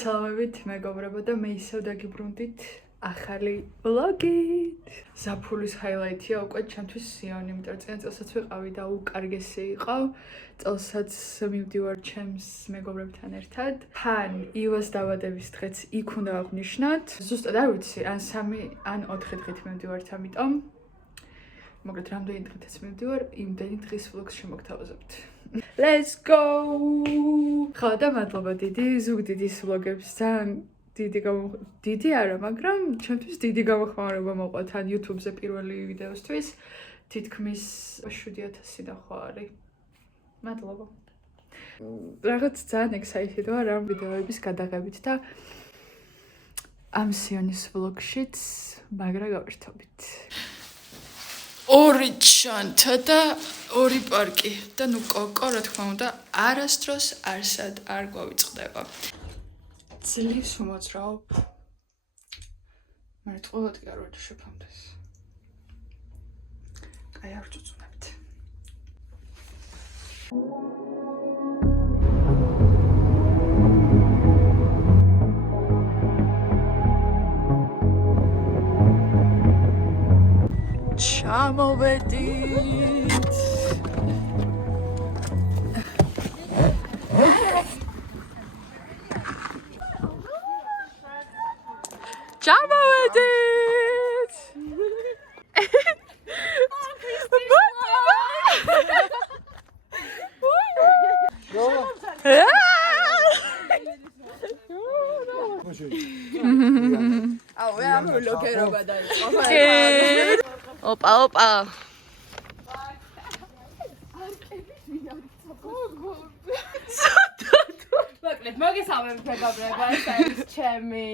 მოგესალმებით მეგობრებო და მე ისევ დაგიბრუნდით ახალი ვლოგით. ზაფხულის ჰაილაითია უკვე ჩემთვის სიონი, იმიტომ რომ წინა წელსაც ვიყავი და უკარგესი იყო. წელსაც მივდივარ ჩემს მეგობრებთან ერთად. თან ივას დაბადების დღეც იქ უნდა აღნიშნოთ. ზუსტად არ ვიცი, ან 3 ან 4 დღით მივდივართ, ამიტომ მაგრამ რამდენი დღითაც მივდივარ, იმდენი დღის ვლოგს შემოგთავაზებთ. Let's go! ხო და მადლობა დიდი, ზუგდიდის ვლოგებს ძალიან დიდი არა, მაგრამ ჩემთვის დიდი გამოხმაურება მოყვა თან YouTube-ზე პირველი ვიდეოსთვის. თითქმის 7000 და ხო არის. მადლობა. რაღაც ძალიან excited ვარ ამ ვიდეოების გადაღებით და ამ სიონის ვლოგშიც მაგრა გავერთობთ. 2 ჩანთა და 2 პარკი და ნუ კოკო რა თქმა უნდა არასდროს არსად არ გვავიწყდება. ძლივს უმოძრაობ. მაგრამ ყოველდღე არ ვარ შეფამდეს. აი არ წუწუნებთ. ჩამოვედით. ჩამოვედით. აუ, ამ ლოგერობა დაიწყო. Opa, opa. მოკლედ, მოგესალმებით მეგობრებო, ეს არის ჩემი.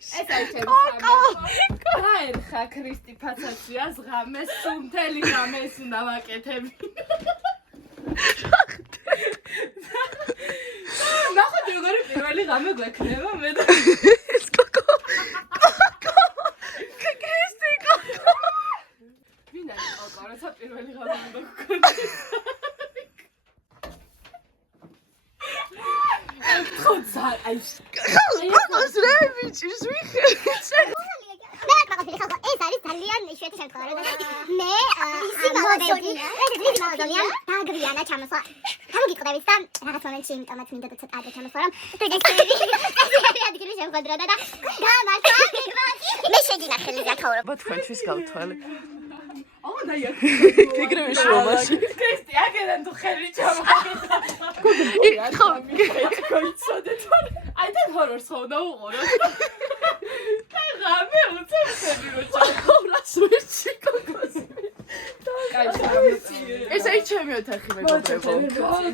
ეს არის ჩემი სამეფო. გაერხა ქრისტი ფაცაციას ღამეს, სუნთელი ღამეს უნდა ვაკეთები. ნახოთ როგორი პირველი ღამე გვექნება მე და პირველი ღამე უნდა გქონდეს. ხოცა, აი, ხოს რა ბიჭის ვიხეთ. ეს არის ძალიან იშვიათი შემთხვევა, როდესაც მე მოდელი, ეს ძალიან დაგვიანა ჩამოსვლა. გამოგიყდებით და რაღაც მომენტში იმიტომაც მინდა და ცოტა ადრე ჩამოსვლა, რომ ეს ადგილი შემოგვედროდა და გამართვა მიგრაცი. მე შეგინახელი ზაქაურა. თქვენთვის გავთვალე. დაია. გიგრები შრომაში. ქრისტი, აგერან თუ ხელი ჩამოვიდა. ხო, გოიცოდეთ. აი და ჰორორს ხო უნდა უყუროთ. და ღამე უცებსები რო ჩავყოლას ვერცი კოკოსი. ეს აი ჩემი ოთახი მეგობრებო.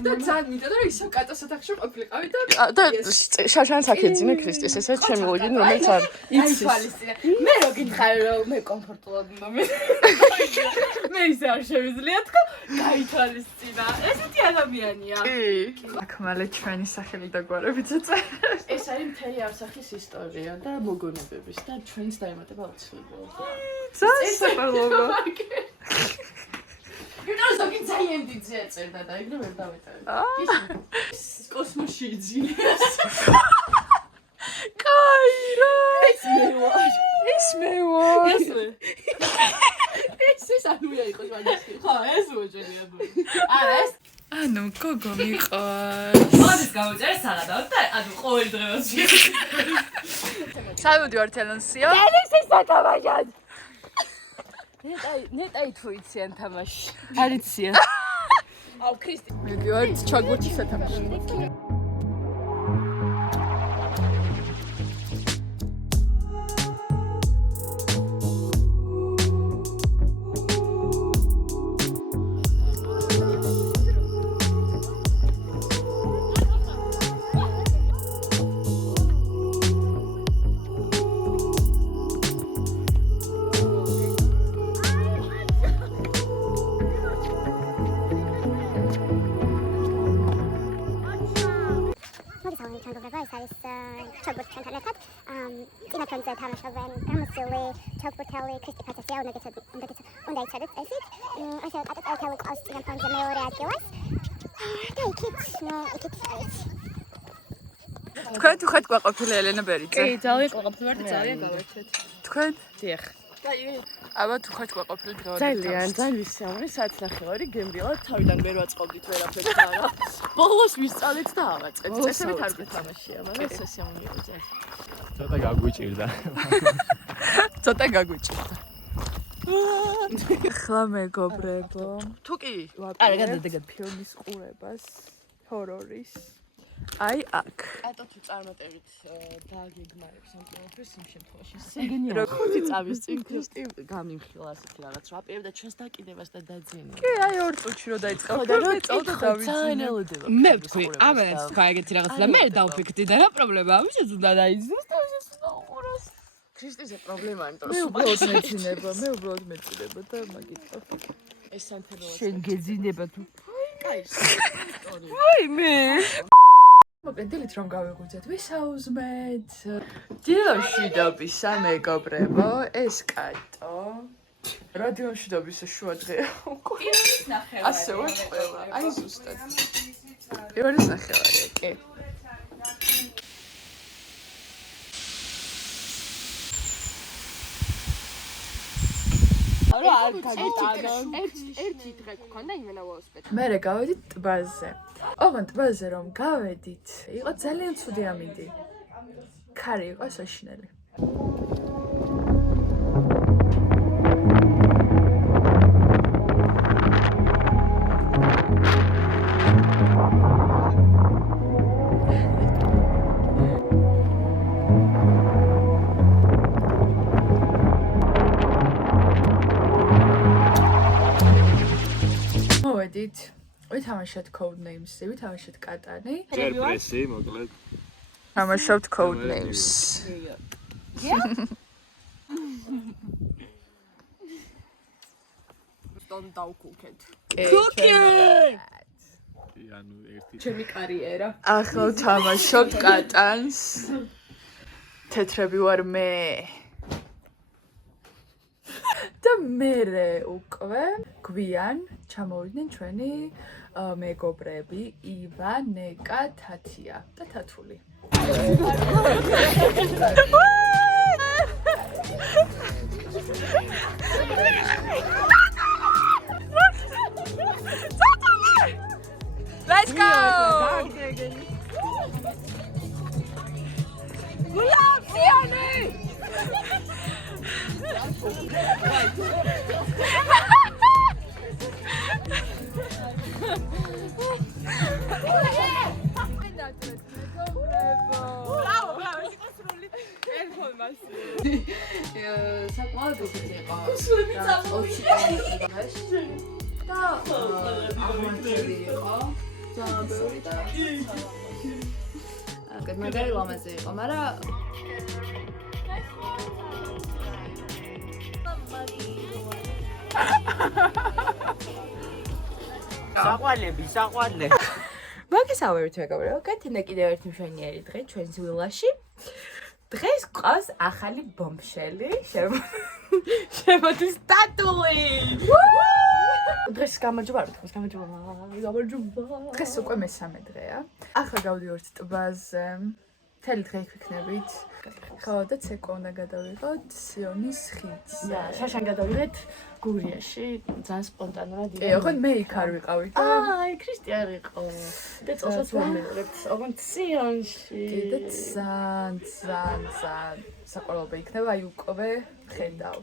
და ძალიან მინდა რომ ისევ კატოს ოთახში ყოფილიყავი და შაშანს აქეძინე ქრისტეს, ეს არის ჩემი ლოგინი, რომელიც არ იცის. მე რო გითხარი რომ მე კომფორტულად უნდა მე ისე არ შევიძლია თქო, გაითვალისწინა. ესეთი ადამიანია. აქ მალე ჩვენი სახელი და გვარებით ეწერეს. ეს არის მთელი არსახის ისტორია და მოგონებების და ჩვენს დაემატება აუცილებლად. ძალიან საპელოგო. იმიტომ რომ ზოგი ძალიან დიდზე ეწერდა და ეგრე ვერ დავეტოვე. ის კოსმოსში იძინეს. კაირო. ეს მე ვარ. ეს მე ვარ. ეს ანუია იყო ჟანში. ხო, ეს უჯერია ნუ. არა, ეს ანუ გოგო მიყვარს. მოდის გავუწერე საღადავთ და ანუ ყოველ დღეს სამივდივართ ელონსიო. ეს დაკავაჟად. ნეტაი თუ იციან თამაში. არ იციან. აუ ქრისტი. მივდივართ ჩაგურჩის სათამაშო. ჩოგბურთი ჩვენთან ერთად. წინა ფრონტზე თამაშობენ გამოსილი ჩოგბურთელი ქრისტი ფაცაცია უნდა იცოდეთ წესით. ასევე კატო წელთელი ყავს წინა ფრონტზე მეორე ადგილას. და იქით არის. თქვენ თუ ხართ გვაყოფილი ელენა ბერიძე? კი, ძალიან ყოფილი ვარ და ძალიან გავერჩეთ. თქვენ? დიახ. აბა თუ ხართ გვაყოფილი დღევანდელ ძალიან ვისაუბრე საათნახევარი გემრიელად თავიდან ვერ ვაწყობდით ვერაფერს და რა. ბოლოს ვისწავლეთ და ავაწყეთ. წესებით არ გვეთამაშია, მაგრამ სესია მივიღეთ. ცოტა გაგვიჭირდა. ცოტა გაგვიჭირდა. ხლა მეგობრებო. თუ კი კარგად ფილმის ყურებას, ჰორორის. აი აქ. ატო თუ წარმატებით დააგეგმარებს ამ ყველაფერს იმ შემთხვევაში. სიგნალი. ხუთი წამის წინ ქრისტი გამიმხილა ასეთი რაღაც რა აპირებდა ჩვენს დაკიდებას და დაძინება. კი, აი 2 წუთში რო დაიწყო. პირველი წავდა დავიძინე. მე ვთქვი, ამას თქვა ეგეთი რაღაც და მე დავფიქრდი და რა პრობლემაა? ვისაც უნდა დაიძინოს და ვისაც უნდა უყუროს. ქრისტიზე პრობლემაა, იმიტომ მე უბრალოდ მეძინება და მაგიტყო. ეს სანთებოა. შენ გეძინება თუ. კაი. აი მე. მოკლედ დილით რომ გავიგუძეთ ვისაუზმეთ. დილოში დაბისა მეგობრებო, ეს კატო. რადიონში დაბისა შუა დღეა უკვე. ასევე ყველა. აი ზუსტად. პირველი ნახევარია, კი. ერთი დღე გქონდა იმენა ვაუსპეთ. მერე გავედით ტბაზე. ოღონდ ტბაზე რომ გავედით, იყო ძალიან ცუდი ამინდი. ქარი იყო საშინელი. ვითამაშეთ Codenames-ი, ვითამაშეთ კატანი. წერპრესი, მოკლედ. თამაშობთ Codenames. Don't დავკუქეთ. კუქი! ანუ ერთი ჩემი კარიერა. ახლა თამაშობთ კატანს. თეთრები ვარ მე. და მერე უკვე გვიან ჩამოვიდნენ ჩვენი მეგობრები ივა, ნეკა, თათია და თათული. Let's go! საკმაოდ ისეთი იყო. ოჩი წამოიღეს და აღმართული იყო. ძალიან ბევრი და აკეთ მაგარი ლამაზი იყო, მაგრამ საყვალე. მოგესალმებით მეგობრებო, გეთენდა კიდევ ერთი მშვენიერი დღე ჩვენს ვილაში. დღეს გვყავს ახალი ბომბშელი, შემოდის ტატული. დღეს გამარჯობა. დღეს უკვე მესამე დღეა. ახლა გავდივართ ტბაზე. მთელი დღე იქ ვიქნებით. ხო და ცეკვა უნდა გადავიღოთ სიონის ხიდზე. შაშან გადავიდეთ გურიაში, ძალიან სპონტანურად. ოღონდ მე იქ არ ვიყავი და აი, ქრისტი არ იყო. და წელსაც ვამეორებთ, ოღონდ სიონში. კიდე ძალიან საყოველთაო იქნება, აი უკვე ხედავ.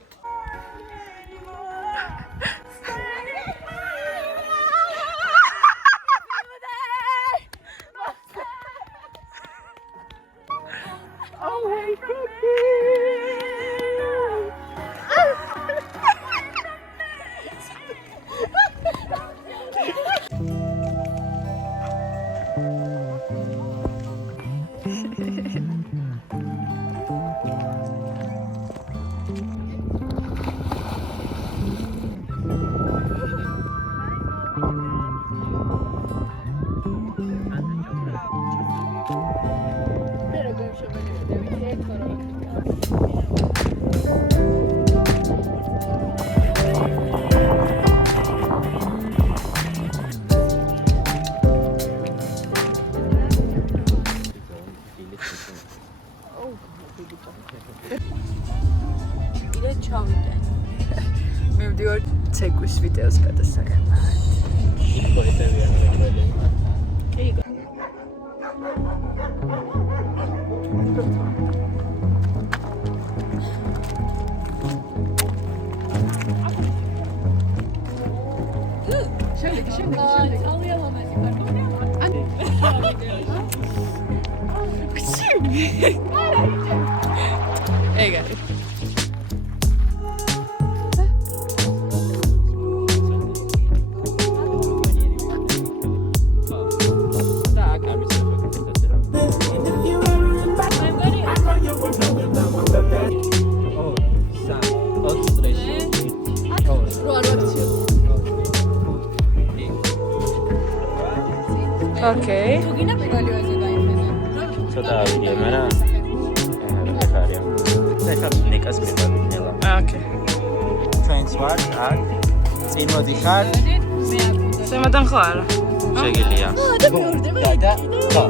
ჩავიდე. მივდივარ ცეკვის ვიდეოს გადასაღებად. ეგარი. Okay. ცოტა ავიდე, მაგრამ ეხარია. ეხა ნიკას მივაგინელა. Okay. ჩვენს ვარ აქ წინ მოდიხარ შემოდან ხო არა? შეგიძლია და ხო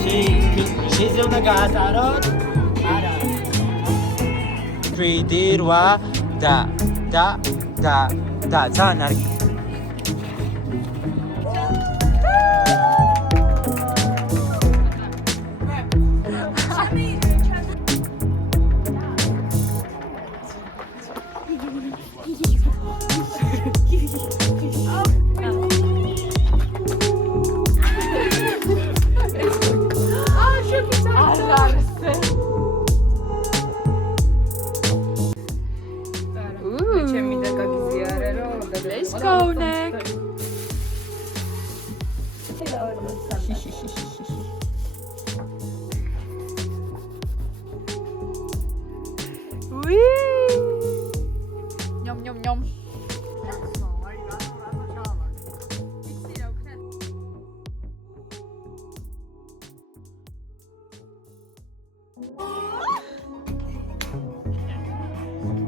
კი შეიძლება უნდა გაატაროთ არა 3D რვა და ძალიან არ Let's go, Nick. Wee. Yum yum yum.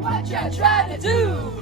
What you trying to do?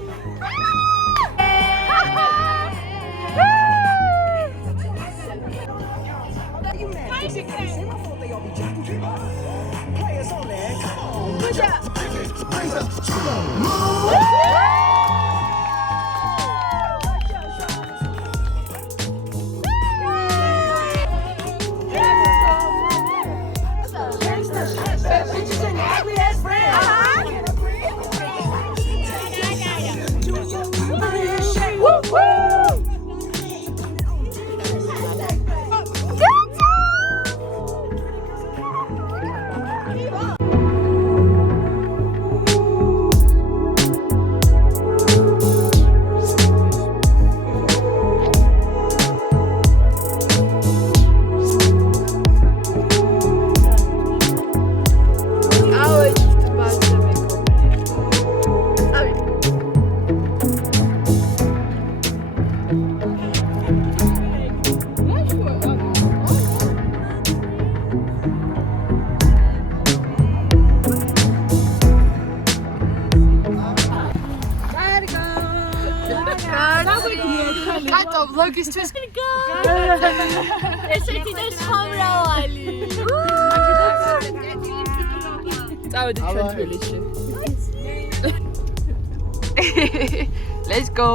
Kato vlogისთვის ესეთი და სამრავალი. წავედი ჩვენ თბილისში. Let's go.